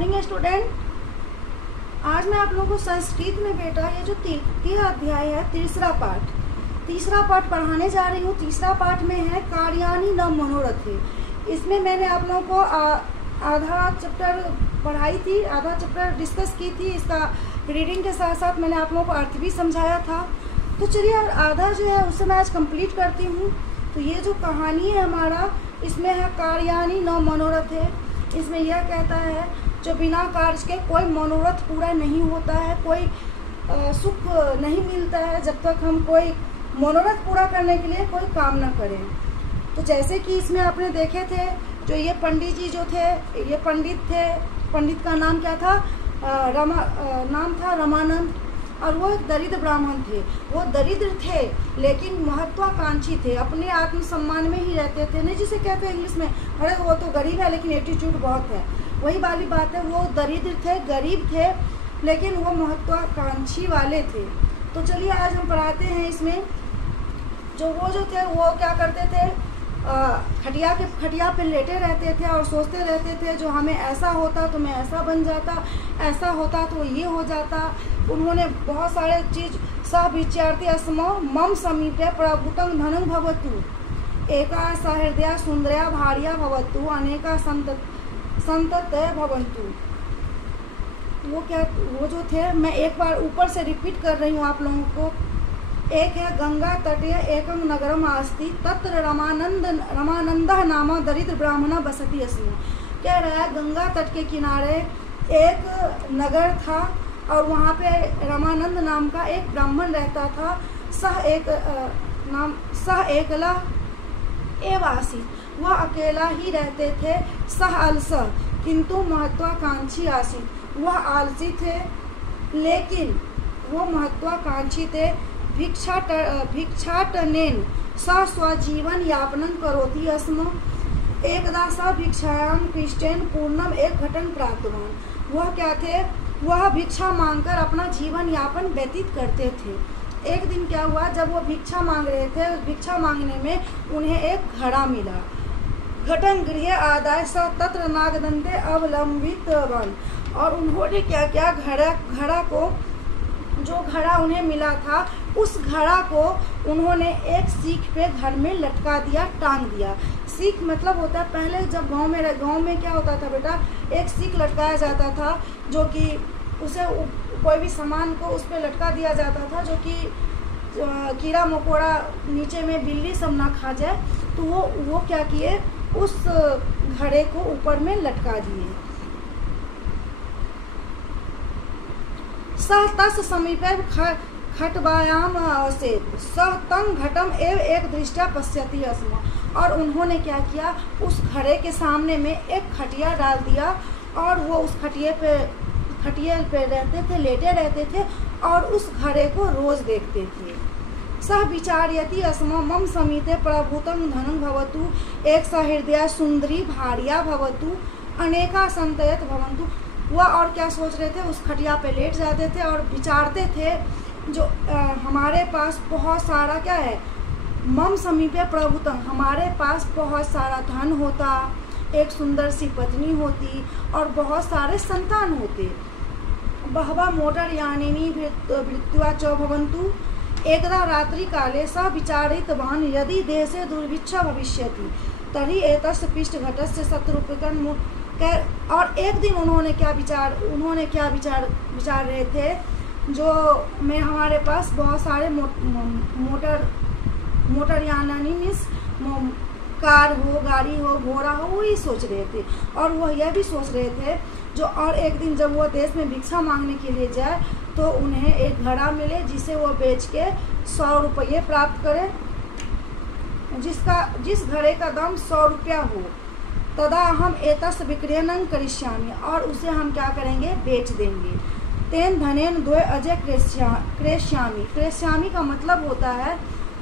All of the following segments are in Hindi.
Morning student. आज मैं आप लोगों को संस्कृत में बेटा ये जो तृतीय अध्याय है तीसरा पाठ पढ़ाने जा रही हूँ। तीसरा पाठ में है कार्याणि न मनोरथे। इसमें मैंने आप लोगों को आधा चैप्टर पढ़ाई थी, आधा चैप्टर डिस्कस की थी। इसका रीडिंग के साथ साथ मैंने आप लोगों को अर्थ भी समझाया था। तो चलिए आधा जो है उससे मैं आज कंप्लीट करती हूँ। तो ये जो कहानी है हमारा, इसमें है कार्याणि न मनोरथे। इसमें यह कहता है जो बिना कार्य के कोई मनोरथ पूरा नहीं होता है, कोई सुख नहीं मिलता है जब तक हम कोई मनोरथ पूरा करने के लिए कोई काम न करें। तो जैसे कि इसमें आपने देखे थे, जो ये पंडित जी जो थे, ये पंडित थे। पंडित का नाम क्या था? नाम था रमानंद। और वो एक दरिद्र ब्राह्मण थे। वो दरिद्र थे लेकिन महत्वाकांक्षी थे, अपने आत्मसम्मान में ही रहते थे। नहीं जिसे कहते हैं इंग्लिश में, अरे वो तो गरीब है लेकिन एटीट्यूड बहुत है, वही वाली बात है। वो दरिद्र थे, गरीब थे, लेकिन वो महत्वाकांक्षी वाले थे। तो चलिए आज हम पढ़ाते हैं। इसमें जो थे वो क्या करते थे, खटिया पे लेटे रहते थे और सोचते रहते थे जो हमें ऐसा होता तो मैं ऐसा बन जाता, ऐसा होता तो ये हो जाता। उन्होंने बहुत सारे चीज सह विचारते स्म मम समीपे प्रभुतं धनं भवतु, एका सहृदया सुंदरया भार्या भवतु, अनेका संततय भवन्तु। वो जो थे, मैं एक बार ऊपर से रिपीट कर रही हूँ आप लोगों को। एक है गंगा तटे एकं नगरम आस्ति तत्र रमानंदः नाम दरिद्र ब्राह्मण बसती अस्मि। कह रहा है गंगा तट के किनारे एक नगर था और वहाँ पे रमानंद नाम का एक ब्राह्मण रहता था। सह एकला एव आसीत्, वह अकेला ही रहते थे। सह अलस किंतु महत्वाकांक्षी आसीत्, वह आलसी थे लेकिन वो महत्वाकांक्षी थे। भिक्षाटनेन स स्वजीवन यापनं करोति स्म, एकदा स भिक्षायां पृष्ठेन पूर्णम एक घटन प्राप्तवान। वह क्या थे? वह भिक्षा मांगकर अपना जीवन यापन व्यतीत करते थे। एक दिन क्या हुआ, जब वो भिक्षा मांग रहे थे, उस भिक्षा मांगने में उन्हें एक घड़ा मिला। घटन गृह आदाय स तत्र नागदंते अवलंबितवान। और उन्होंने क्या किया, घड़ा को, जो घड़ा उन्हें मिला था, उस घड़ा को उन्होंने एक सीख पे घर में लटका दिया, टांग दिया। सीख मतलब होता है, पहले जब गांव में क्या होता था बेटा, एक सीख लटकाया जाता था जो कि उसे कोई भी सामान को उस पर लटका दिया जाता था जो कि कीड़ा मकोड़ा नीचे में बिल्ली सब ना खा जाए। तो वो क्या किए, उस घड़े को ऊपर में लटका दिए। सह तस् समीपे खटवायाम से सह तंग घटम एव एक दृष्टा पश्यति अस्म। और उन्होंने क्या किया, उस घड़े के सामने में एक खटिया डाल दिया और वो उस खटिया पे रहते थे, लेटे रहते थे और उस घड़े को रोज देखते थे। सह विचार्यति अस्म मम समीते प्रभुतं धनं भवतु, एक सहृदया सुंदरी भार्या भवतु, अनेका संतयत भवन्तु। वह और क्या सोच रहे थे, उस खटिया पे लेट जाते थे और विचारते थे जो हमारे पास बहुत सारा क्या है, मम समीपे प्रभुतं, हमारे पास बहुत सारा धन होता, एक सुंदर सी पत्नी होती और बहुत सारे संतान होते। बहवा मोटर यानिनी मृत्युआ च भवन्तु, एकदा रात्रि काले स विचारितवान् यदि देशे दुर्भिक्षा भविष्यति तर्हि एतस्य पृष्ठघटस्य शत्रुपकं। और एक दिन उन्होंने क्या विचार रहे थे, जो में हमारे पास बहुत सारे मोटर यानी मीन्स कार हो, गाड़ी हो, घोड़ा हो, वही सोच रहे थे। और वह यह भी सोच रहे थे जो और एक दिन जब वो देश में भिक्षा मांगने के लिए जाए तो उन्हें एक घड़ा मिले जिसे वो बेच के 100 रुपये प्राप्त करे, जिस घड़े का दाम 100 रुपया हो। तदा हम एतस् विक्रयणं करिष्यामि, और उसे हम क्या करेंगे, बेच देंगे। तेन धनेन द्वे अजय क्रेष्यामि। क्रेष्यामि का मतलब होता है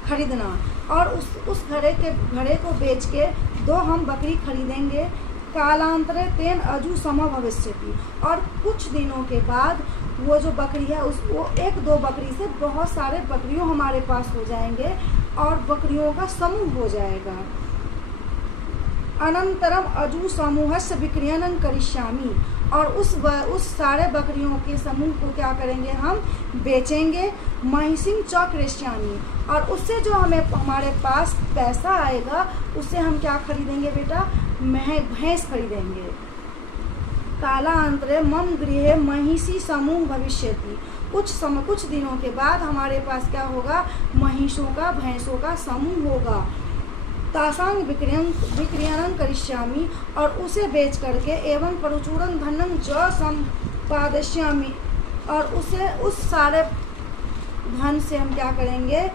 खरीदना। और उस घड़े को बेच के 2 हम बकरी खरीदेंगे। कालांतरे तेन अजु सम भविष्यति। और कुछ दिनों के बाद वो जो बकरी है वो 1-2 बकरी से बहुत सारे बकरियों हमारे पास हो जाएंगे और बकरियों का समूह हो जाएगा। अनंतरम अजू समूहस्य विक्रयणं करिष्यामि। और उस सारे बकरियों के समूह को क्या करेंगे, हम बेचेंगे। महिषिं च क्रेष्यामि, और उससे जो हमारे पास पैसा आएगा उससे हम क्या खरीदेंगे बेटा, भैंस खरीदेंगे। कालांतरे मम गृहे महिषी समूह भविष्यति, कुछ दिनों के बाद हमारे पास क्या होगा, महिषों का, भैंसों का समूह होगा। तासांग विक्रयणं करिष्यामि, और उसे बेच करके एवं प्रचुरं धनं च संपादयिष्यामि, और उस सारे धन से हम क्या करेंगे,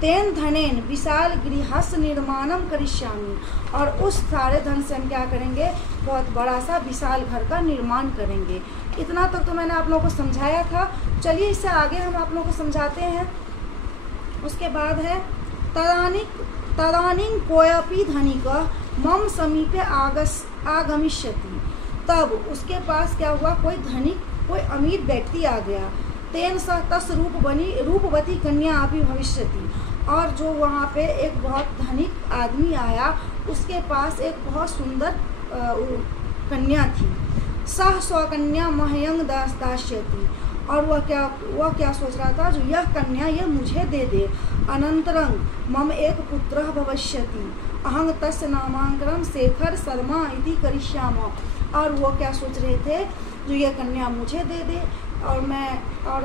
तेन धनेन विशाल गृहस्य निर्माणम करिष्यामि, और उस सारे धन से हम क्या करेंगे, बहुत बड़ा सा विशाल घर का निर्माण करेंगे। इतना तक तो मैंने आप लोगों को समझाया था। चलिए इससे आगे हम आप लोगों को समझाते हैं। उसके बाद है तदानीं कोऽपि धनिकः मम समीपे आगमिष्यति, तब उसके पास क्या हुआ, कोई धनिक, कोई अमीर व्यक्ति आ गया। तेन स तस् रूपवती कन्या अपि भविष्यति, और जो वहाँ पे एक बहुत धनिक आदमी आया, उसके पास एक बहुत सुंदर कन्या थी। सह स्वकन्या मह्यं दास्यति, और वह क्या सोच रहा था, जो यह कन्या ये मुझे दे दे। अनंतरं मम एक पुत्रः भविष्यति, अहं तस्य नामांकनं शेखर शर्मा इति करिष्यामि, और वो क्या सोच रहे थे, जो ये कन्या मुझे दे दे और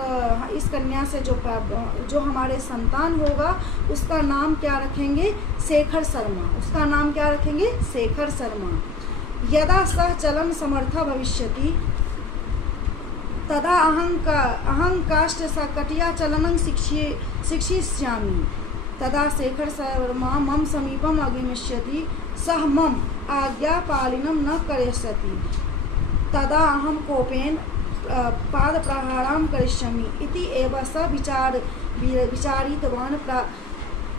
इस कन्या से जो हमारे संतान होगा उसका नाम क्या रखेंगे, शेखर शर्मा। उसका नाम क्या रखेंगे, शेखर शर्मा। यदा सह चलन समर्था भविष्यति तदा अहं काष्ठ सकटिया चलनं शिक्षिष्यामि, तदा शेखर शर्मा मम समीपम आगमिष्यति, सह मम आज्ञापालनं न करिष्यति, तदा अहं कोपेन पादप्रहारां करिष्यामि इति एव स विचारितवान्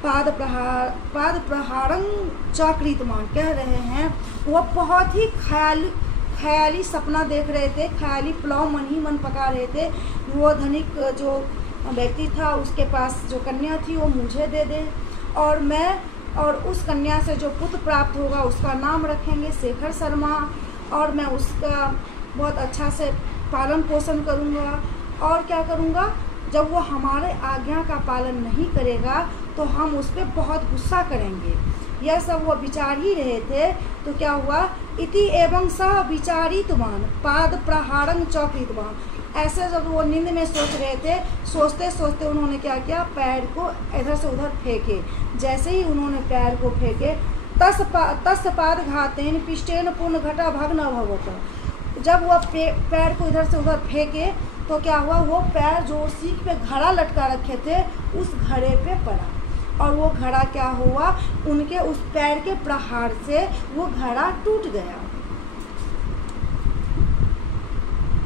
पादप्रहारं च कृतवान्। कह रहे हैं वो बहुत ही ख्याली सपना देख रहे थे, ख्याली पुलाव मन ही मन पका रहे थे। वो धनिक जो व्यक्ति था उसके पास जो कन्या थी वो मुझे दे दे, और उस कन्या से जो पुत्र प्राप्त होगा उसका नाम रखेंगे शेखर शर्मा, और मैं उसका बहुत अच्छा से पालन पोषण करूँगा। और क्या करूँगा, जब वो हमारे आज्ञा का पालन नहीं करेगा तो हम उस पर बहुत गुस्सा करेंगे। यह सब वो विचार ही रहे थे। तो क्या हुआ, इति एवं सह विचारितवान् पाद प्रहारं च कृतवान्। ऐसे जब वो नींद में सोच रहे थे, सोचते सोचते उन्होंने क्या किया, पैर को इधर से उधर फेंके। जैसे ही उन्होंने पैर को फेंके, तस् पादघातेन पिष्टेन पूर्ण घटा भग्न अभवत्। जब वह पैर को इधर से उधर फेंके तो क्या हुआ, वो पैर जो सीख पे घड़ा लटका रखे थे उस घड़े पे पड़ा, और वो घड़ा क्या हुआ, उनके उस पैर के प्रहार से वो घड़ा टूट गया।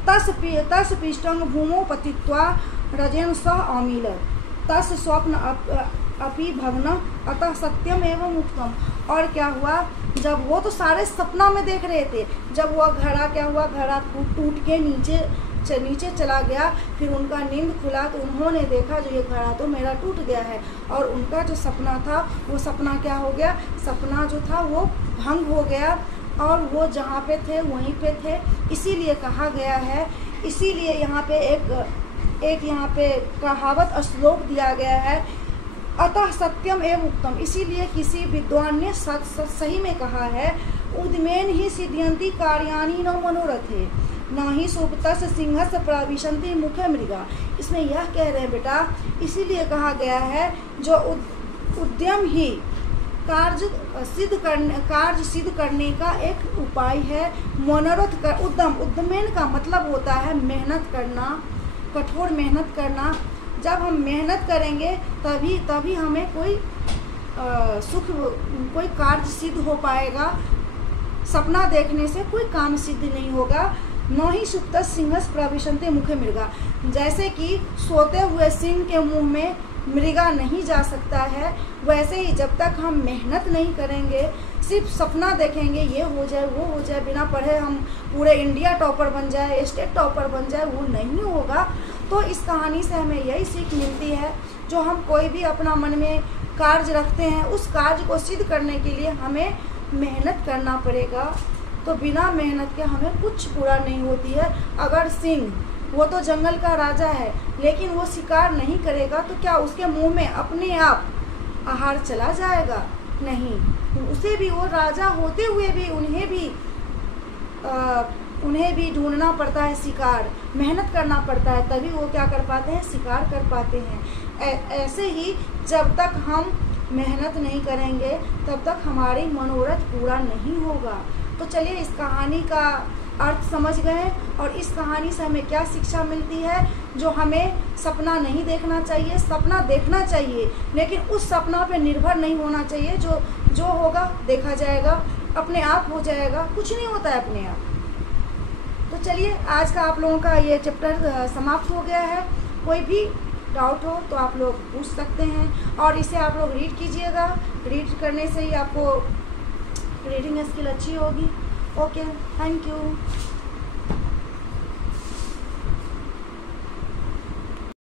तस् पिष्टं भूमौ पतित्वा रजेन सह अमिलत्, तस् स्वप्न अपि भग्न अतः सत्यम एवं उत्तम। और क्या हुआ, जब वो तो सारे सपना में देख रहे थे, जब वह घड़ा क्या हुआ, घड़ा टूट के नीचे चला गया। फिर उनका नींद खुला तो उन्होंने देखा जो ये घड़ा तो मेरा टूट गया है, और उनका जो सपना था वो सपना क्या हो गया, सपना जो था वो भंग हो गया, और वो जहाँ पे थे वहीं पे थे। इसीलिए कहा गया है, इसीलिए यहाँ पे एक यहाँ पे कहावत श्लोक दिया गया है, अतः सत्यम एवं उत्तम। इसीलिए किसी विद्वान ने सही में कहा है, उद्मेन ही सिद्ध्यन्ति कार्याणि न मनोरथे, न ही सुप्तस्य सिंहस्य प्रविशन्ति मुखे मृगा। इसमें यह कह रहे हैं बेटा, इसीलिए कहा गया है जो उद्यम ही कार्य सिद्ध करने का एक उपाय है। मनोरथ का उद्यमेन का मतलब होता है मेहनत करना, कठोर मेहनत करना। जब हम मेहनत करेंगे तभी हमें कोई सुख, कोई कार्य सिद्ध हो पाएगा। सपना देखने से कोई काम सिद्ध नहीं होगा। न ही सुप्त सिंहस प्रविशन्ते मुखे मृगा, जैसे कि सोते हुए सिंह के मुंह में मृगा नहीं जा सकता है, वैसे ही जब तक हम मेहनत नहीं करेंगे, सिर्फ सपना देखेंगे ये हो जाए वो हो जाए, बिना पढ़े हम पूरे इंडिया टॉपर बन जाए, स्टेट टॉपर बन जाए, वो नहीं होगा। तो इस कहानी से हमें यही सीख मिलती है, जो हम कोई भी अपना मन में कार्य रखते हैं उस कार्य को सिद्ध करने के लिए हमें मेहनत करना पड़ेगा। तो बिना मेहनत के हमें कुछ पूरा नहीं होती है। अगर सिंह, वो तो जंगल का राजा है, लेकिन वो शिकार नहीं करेगा तो क्या उसके मुंह में अपने आप आहार चला जाएगा? नहीं, उसे भी, वो राजा होते हुए भी उन्हें भी ढूंढना पड़ता है शिकार, मेहनत करना पड़ता है, तभी वो क्या कर पाते हैं, शिकार कर पाते हैं। ऐसे ही जब तक हम मेहनत नहीं करेंगे तब तक हमारी मनोरथ पूरा नहीं होगा। तो चलिए इस कहानी का अर्थ समझ गए, और इस कहानी से हमें क्या शिक्षा मिलती है, जो हमें सपना नहीं देखना चाहिए, सपना देखना चाहिए, लेकिन उस सपना पे निर्भर नहीं होना चाहिए। जो होगा देखा जाएगा, अपने आप हो जाएगा, कुछ नहीं होता है अपने आप। तो चलिए आज का आप लोगों का ये चैप्टर समाप्त हो गया है। कोई भी डाउट हो तो आप लोग पूछ सकते हैं, और इसे आप लोग रीड कीजिएगा। रीड करने से ही आपको रीडिंग स्किल अच्छी होगी। Okay, thank you.